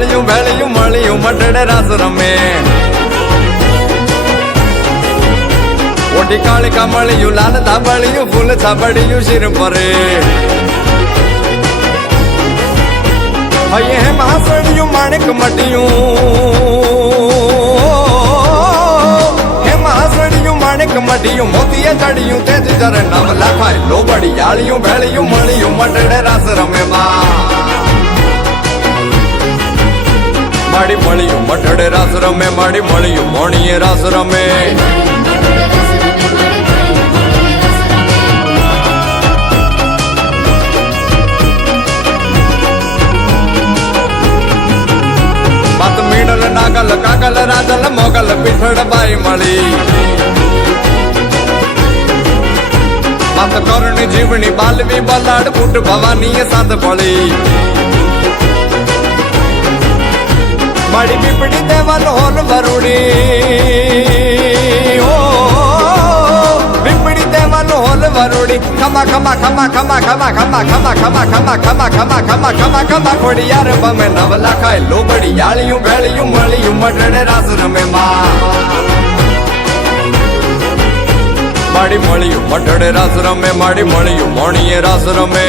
યાળિયું ભેળિયું મળ્યું મટડે રાસ રમે ઓઢી કાળકા મળ્યું લાલ ધાબળિયું ફૂલ છાબડિયું શિર પરે હૈયે હે મહાસણિયું માણેક મટિયું હે મહાસણિયું માણેક મટિયું મોતીએ ચડિયું તેજ જરે નામ લખાય લોબડી યાળિયું ભેળિયું મળ્યું મટડે રાસ રમે માડી મળ્યું મટડે રાસ રમે માડી મળ્યું મોણીએ રાસ રમે નાગલ કાગલ રાજલ મોગલ પીઠડ બાઈ મળી માત કરણી જીવણી બાલવી બલાડ ફૂટ ભવાની સાત પડી માડી પીપડી દેવલ હોલ વરુડી ઓ પીપડી દેવલ હોલ વરુડી ખમા ખમા ખમા ખમા ખમા ખમા ખમા ખમા ખમા ખમા ખમા ખમા ખમા ખમા ખોડી યાર બમે નવ લખાય લોબડી યાળિયું ભેળિયું મળ્યું મટડે રાસ રમે માડી મળ્યું મટડે રાસ રમે માડી મળ્યું મોણીએ રાસ રમે